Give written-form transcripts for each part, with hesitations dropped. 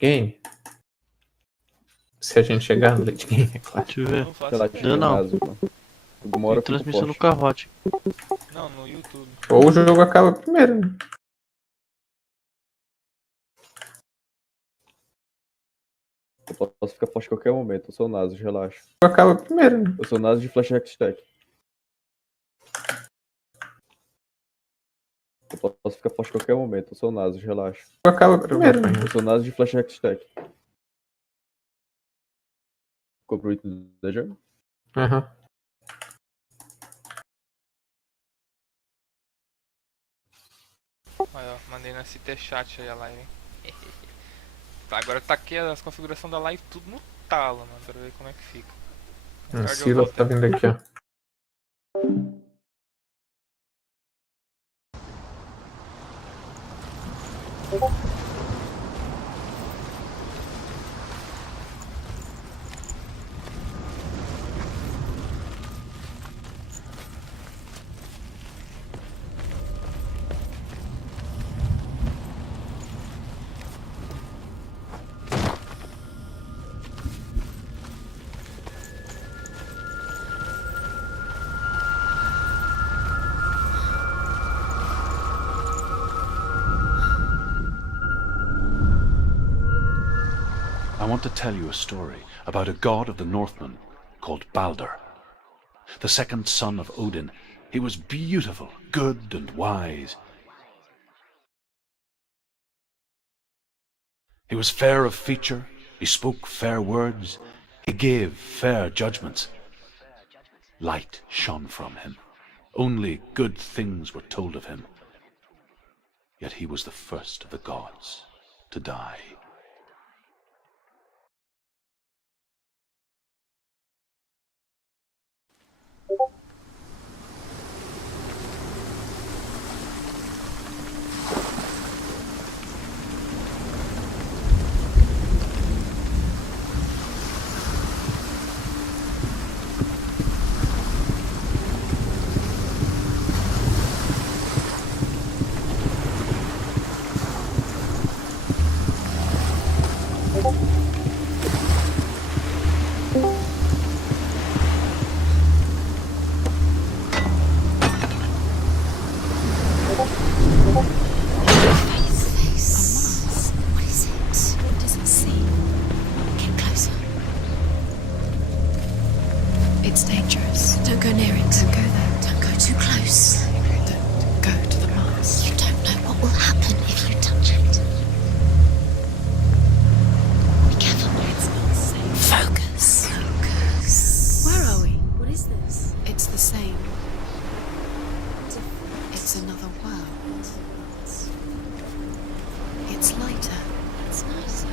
game? Se a gente chegar no late game, é claro. Deixa eu ver. Não faço ideia. Eu não. Uma hora Tem eu fico transmissão no forte. carrote. Não, no YouTube. Ou o jogo acaba primeiro, né? Eu posso ficar forte a qualquer momento. Eu sou Nasus, relaxa. O jogo acaba primeiro, né? Eu sou Nasus de Flash Stack. Eu posso ficar forte a qualquer momento. Eu sou Nasus, relaxa. O jogo acaba primeiro, né? Eu sou Nasus de Flash Stack. Comprou o item da Jam? Aham. Aí, ó, mandei nesse chat aí a live, hein? Agora tá aqui as configurações da live tudo no talo, mano, pra ver como é que fica. O Silas tá vindo aqui, ó. I want to tell you a story about a god of the Northmen called Balder. The second son of Odin, he was beautiful, good and wise. He was fair of feature, he spoke fair words, he gave fair judgments. Light shone from him. Only good things were told of him. Yet he was the first of the gods to die. It's dangerous. Don't go near it. Don't go there. Don't go too close. Don't go to the Mars. You don't know what will happen if you touch it. Be careful. It's not safe. Focus. Focus. Where are we? What is this? It's the same. It's another world. It's lighter. It's nicer.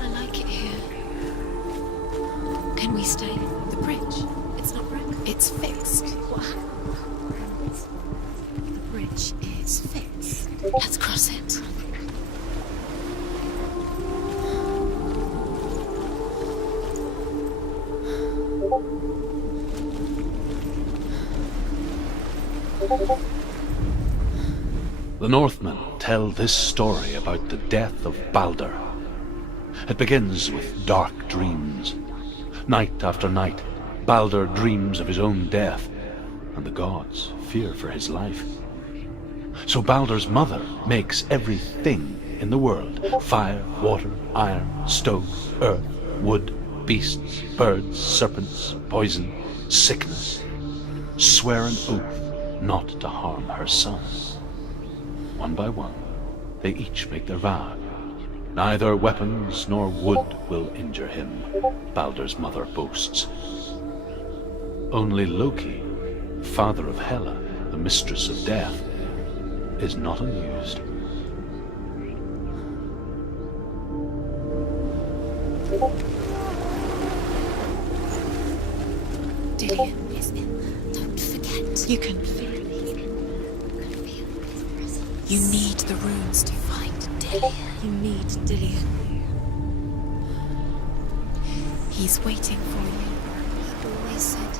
I like it here. Can we stay? The bridge. It's not broken. It's fixed. What happened? The bridge is fixed. Let's cross it. The Northmen tell this story about the death of Balder. It begins with dark dreams. Night after night, Balder dreams of his own death, and the gods fear for his life. So Balder's mother makes everything in the world: fire, water, iron, stone, earth, wood, beasts, birds, serpents, poison, sickness. Swear an oath not to harm her son. One by one, they each make their vow. Neither weapons nor wood will injure him, Balder's mother boasts. Only Loki, father of Hela, the mistress of death, is not amused. Dillian is in. Don't forget. You can feel it. You need the runes to find Dillian. You need Dillian. He's waiting for you. He always said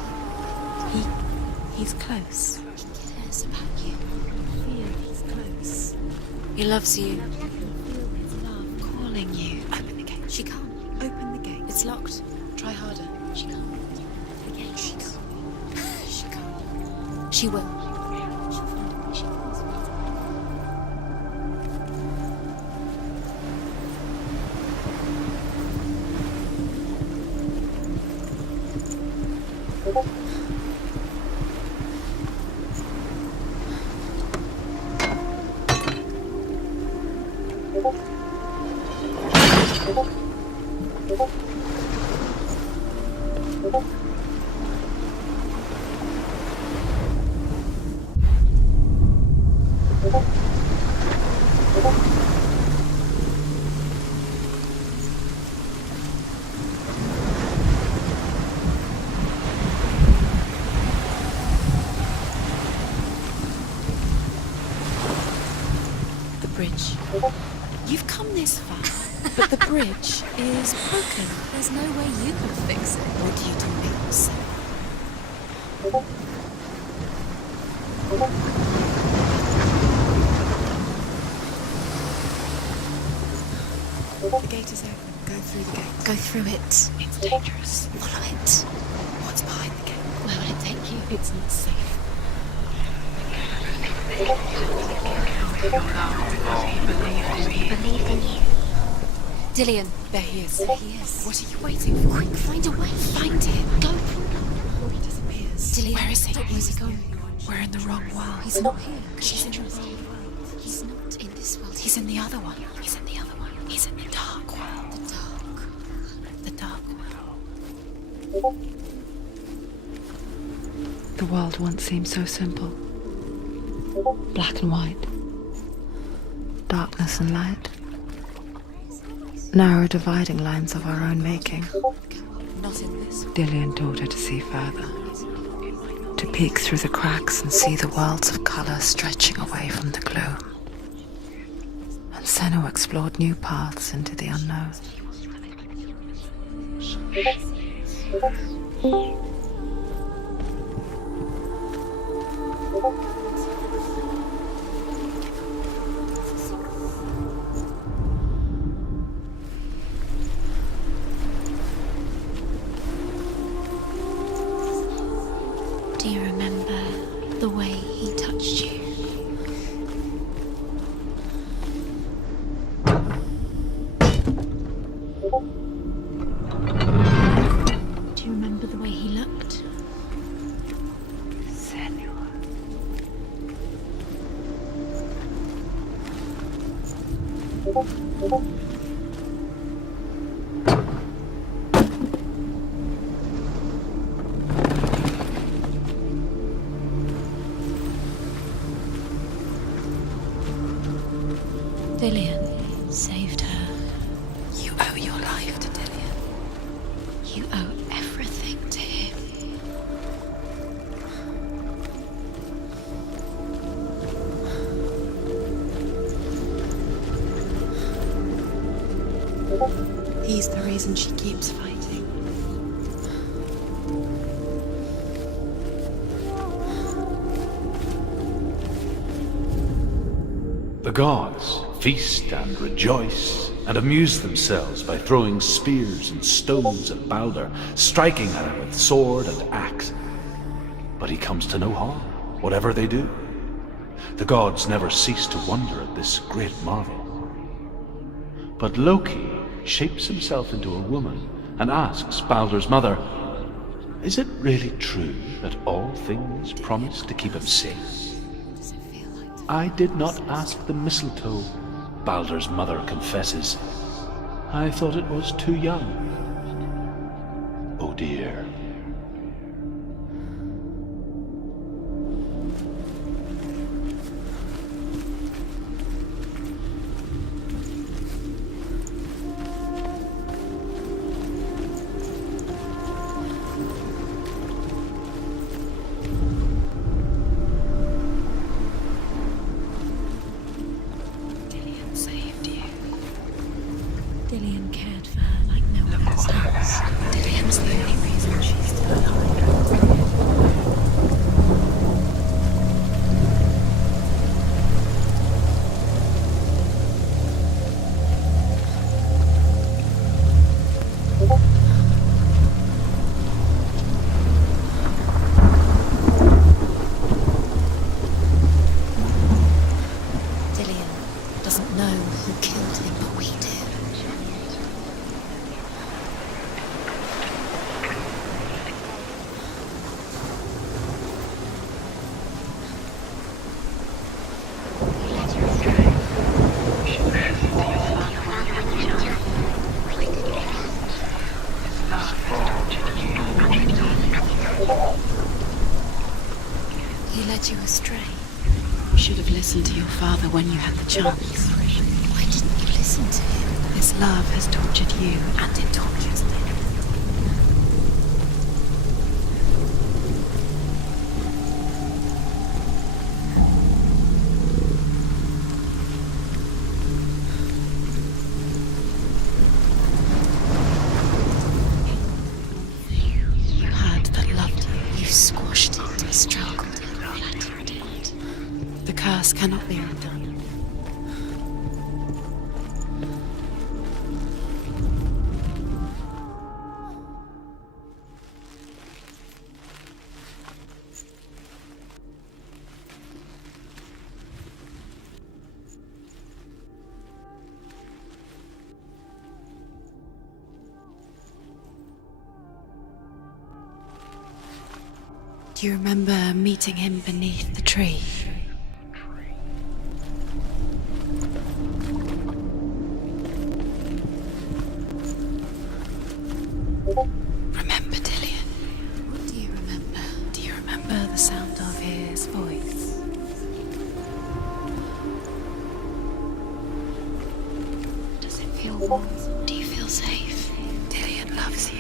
he's close. He cares about you. Feel he's close. He loves you. Feel his love calling She can't. Open the gate. It's locked. Try harder. She can't. The gate. She can't. She can't. She will. She'll find a way. She will. Bridge. You've come this far, but the bridge is broken. There's no way you can fix it. What do you do it yourself? The gate is open. Go through the gate. Go through it. It's dangerous. Follow it. What's behind the gate? Where will it take you? It's not safe. Believe in you. Dillian, there he is. There he is. What are you waiting for? Quick, find a way. Find him. Go. Before he disappears. Dillian, where is he? Where's he gone? We're in the wrong world. He's not here. She's in the wrong world. He's not in this world. He's in the other one. He's in the other one. He's in the dark world. The dark world. The world once seemed so simple. Black and white. Darkness and light. Narrow dividing lines of our own making. Not in this. Dillian taught her to see further. To peek through the cracks and see the worlds of colour stretching away from the gloom. And Senna explored new paths into the unknown. Do you remember the way he touched you? Do you remember the way he looked? Senua. Dillian saved her. You owe your life to Dillian. You owe everything to him. He's the reason she keeps fighting. The gods feast and rejoice and amuse themselves by throwing spears and stones at Balder, striking at him with sword and axe. But he comes to no harm, whatever they do. The gods never cease to wonder at this great marvel. But Loki shapes himself into a woman and asks Balder's mother, "Is it really true that all things promise to keep him safe?" "I did not ask the mistletoe," Balder's mother confesses. "I thought it was too young." Oh dear. Dillian cared for her like no one else has. Dillian's the only reason she's still alive. listen to your father when you had the chance. Why didn't you listen to him? This love has tortured you, and it tortures him. You had that loved you. You squashed it, struggled it, flattened it. The curse cannot be undone. Do you remember meeting him beneath the tree? Remember Dillion? What do you remember? Do you remember the sound of his voice? Does it feel warm? Do you feel safe? Dillion loves you.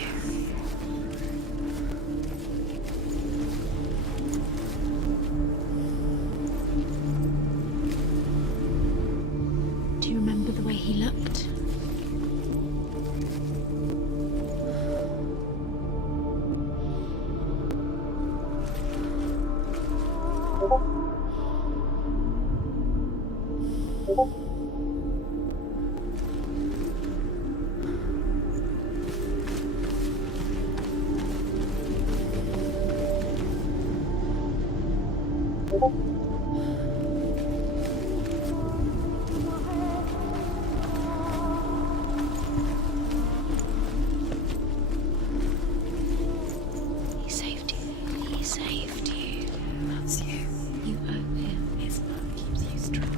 Do you remember the way he looked? He saved you. He saved you. That's you. You owe him. His love keeps you strong.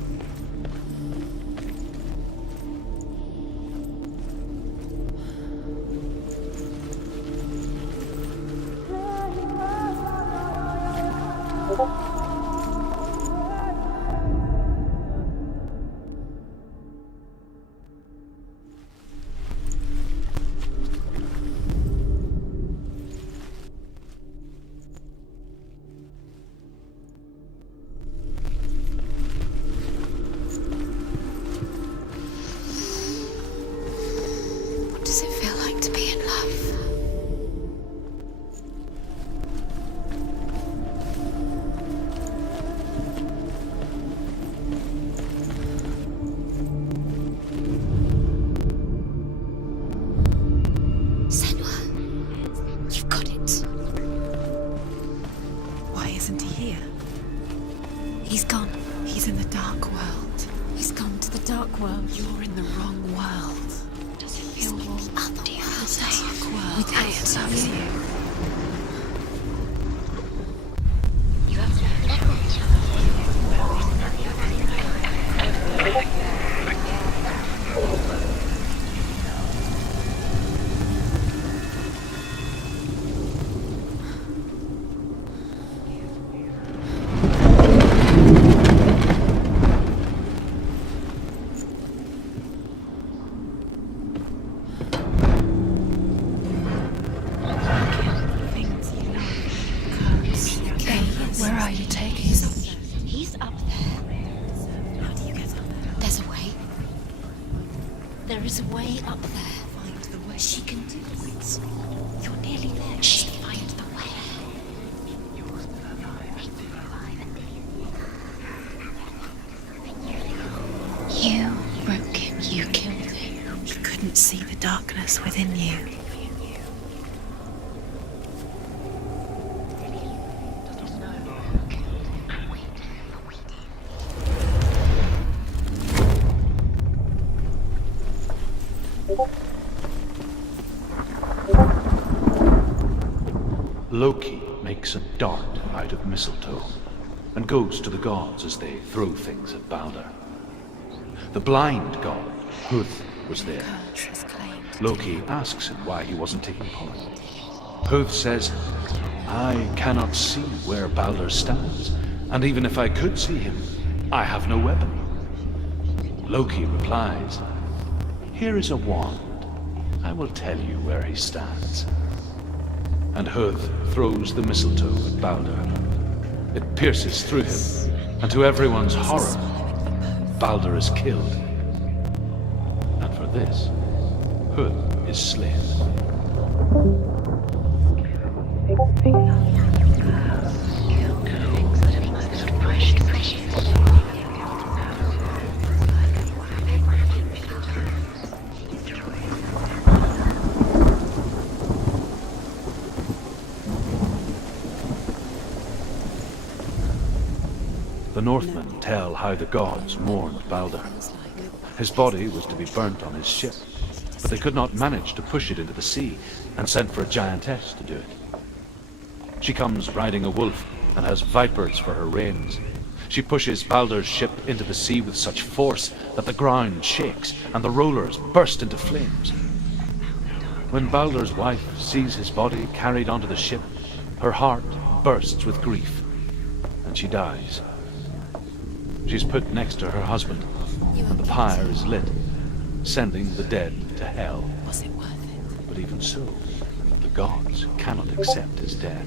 What does it feel like to be in love? Senua, you've got it. Why isn't he here? He's gone. He's in the dark world. He's gone to the dark world. You're in the wrong world. Does it feel warm? Do you feel safe? Dark world. With And us. it loves you. You have to Things you love. Curse. Where are you taking us? He's up there. How do you get up there? There's a way. There is a way up there. Find the way. She can do it. You're nearly there. She can find the way. You broke him. You killed him. He couldn't see the darkness within you. Loki makes a dart out of mistletoe and goes to the gods as they throw things at Balder. The blind god, Huth, was there. Curse has claimed. Loki asks him why he wasn't taking part. Huth says, I cannot see where Balder stands, and even if I could see him, I have no weapon. Loki replies, here is a wand. I will tell you where he stands. And Huth throws the mistletoe at Balder. It pierces through him, and to everyone's horror, Balder is killed. And for this, Huth is slain. The Northmen tell how the gods mourned Balder. His body was to be burnt on his ship, but they could not manage to push it into the sea, and sent for a giantess to do it. She comes riding a wolf and has vipers for her reins. She pushes Balder's ship into the sea with such force that the ground shakes and the rollers burst into flames. When Balder's wife sees his body carried onto the ship, her heart bursts with grief, and she dies. She's put next to her husband, and the pyre is lit, sending the dead to hell. Was it worth it? But even so, the gods cannot accept his death.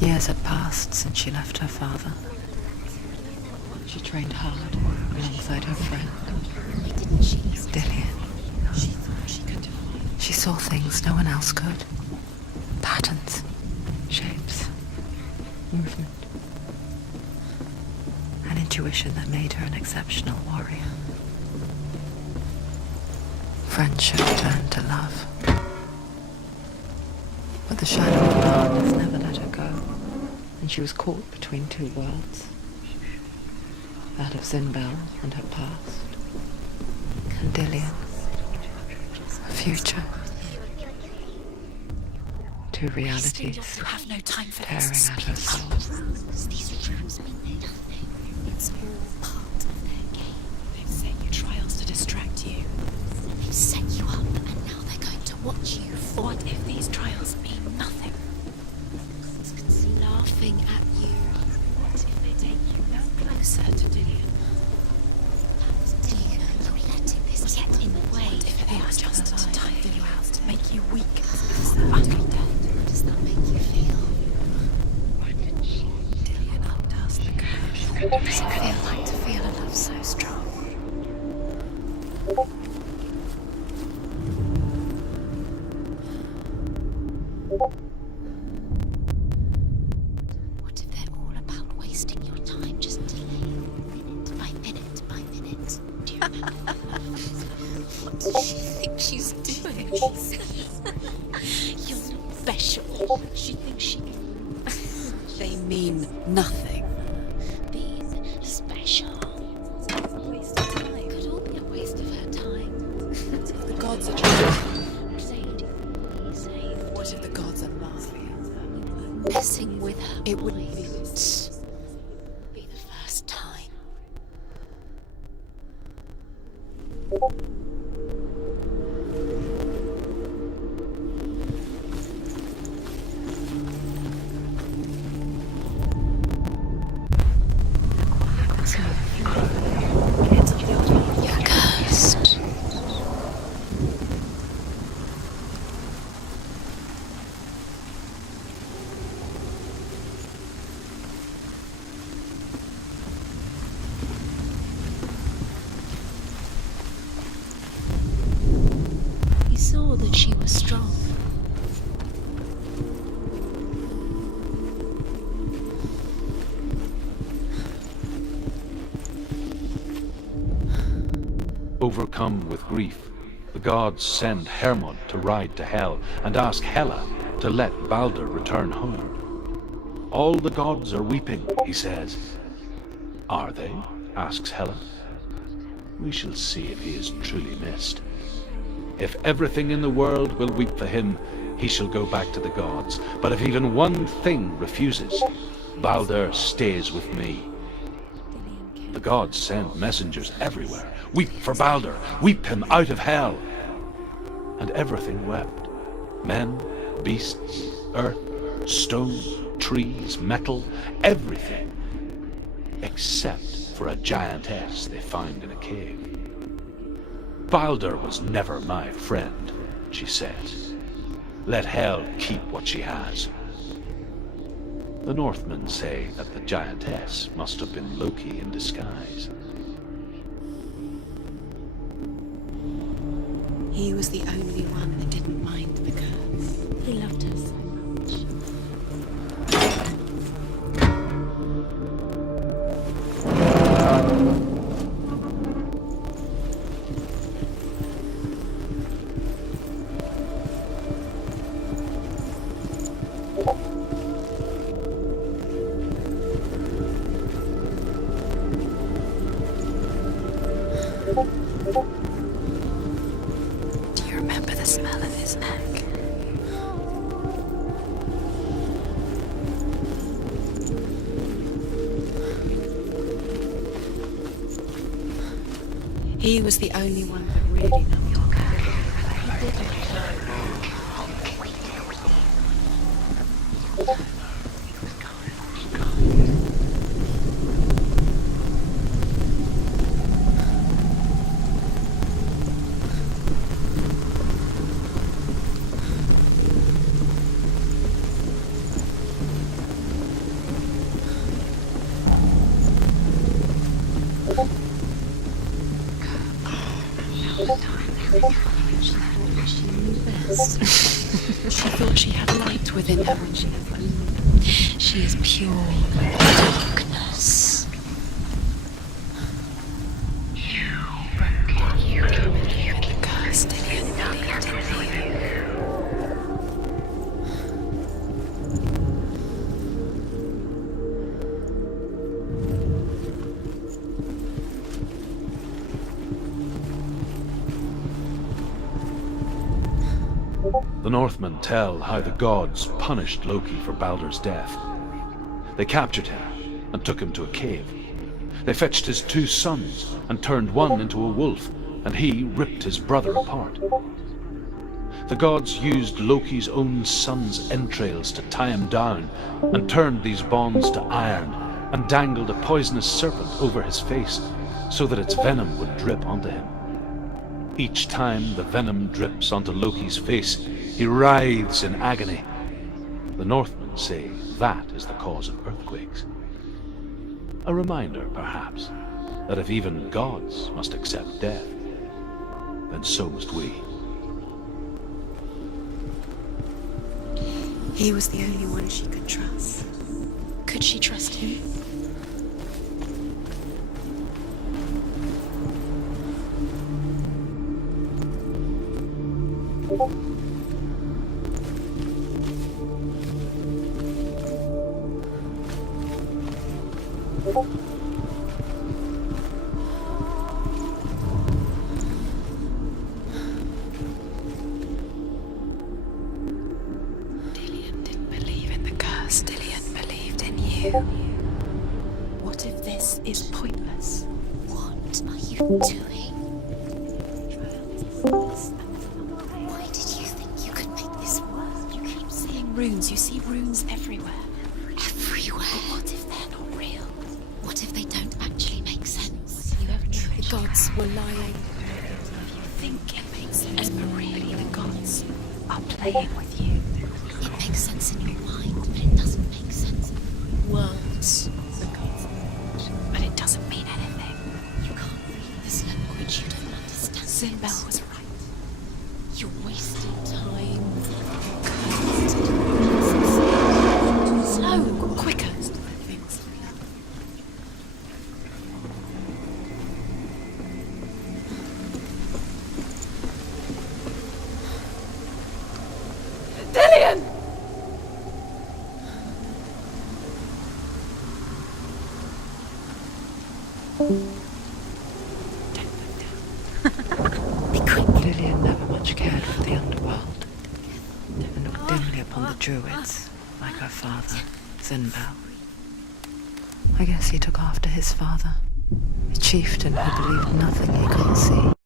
Years had passed since she left her father. She trained hard alongside her friend, Dillian. She thought she could define. She saw things no one else could. Patterns, shapes, movement. An intuition that made her an exceptional warrior. Friendship turned to love. But the shadow of darkness never let her go, and she was caught between two worlds. That of Zinbel and her past, and Dillian, her future. Two realities You have no time for tearing this. at her soul. These rules mean nothing. It's all part of their game. They've set you trials to distract you. They've set you up, and now they're going to watch you. What if these trials mean nothing? It's laughing at you. What if they take you no closer to Dillian? Dillian, you're letting this get in the way. What if they are just to tire you out, to make you weak? Does that make you feel? Dillian undoes the curse. What does it feel like to feel a love so strong? What if they're all about wasting your time, just delaying minute by minute by minute? Do you what does she think she's doing? You're not special. She thinks she can. They mean nothing. Being special. A waste of time. Could all be a waste of her time. If the gods are trying. What if the gods are laughing? Messing with her. It wouldn't be the first time. You're cursed. He saw that she was strong. Overcome with grief, the gods send Hermod to ride to Hell and ask Hela to let Balder return home. All the gods are weeping, he says. Are they? Asks Hela. We shall see if he is truly missed. If everything in the world will weep for him, he shall go back to the gods. But if even one thing refuses, Balder stays with me. The gods send messengers everywhere. Weep for Balder, weep him out of hell. And everything wept. Men, beasts, earth, stone, trees, metal, everything. Except for a giantess they found in a cave. Balder was never my friend, she says. Let hell keep what she has. The Northmen say that the giantess must have been Loki in disguise. He was the only one that didn't mind the curse. He loved her so much. Do you remember the smell of his neck? He was the only one that really knew your She thought she had light within her when she had light. She is pure darkness. You believe in the curse, Dillian believed in you. The Northmen tell how the gods punished Loki for Balder's death. They captured him and took him to a cave. They fetched his 2 sons and turned one into a wolf, and he ripped his brother apart. The gods used Loki's own son's entrails to tie him down and turned these bonds to iron and dangled a poisonous serpent over his face so that its venom would drip onto him. Each time the venom drips onto Loki's face, he writhes in agony. The Northmen say that is the cause of earthquakes. A reminder, perhaps, that if even gods must accept death, then so must we. He was the only one she could trust. Could she trust him? Dillian didn't believe in the curse. Dillian believed in you. What if this is pointless? What are you doing? Why did you think you could make this work? You keep seeing runes. You see runes everywhere. Everywhere. But what if they're not real? What if they don't actually make sense? You ever tried? The gods were lying. You think it makes sense, but really the gods are playing with you. It makes sense in your mind, but it doesn't make sense. Words. The gods, but it doesn't mean anything. You can't read this language. You don't understand. Sinbel was right. You're wasting time. Slow, quicker. Dillian! Be quick. Dillian never much cared for the underworld, and looked dimly upon the druids, like her father, Sinbel. I guess he took after his father. A chieftain who believed nothing he couldn't see.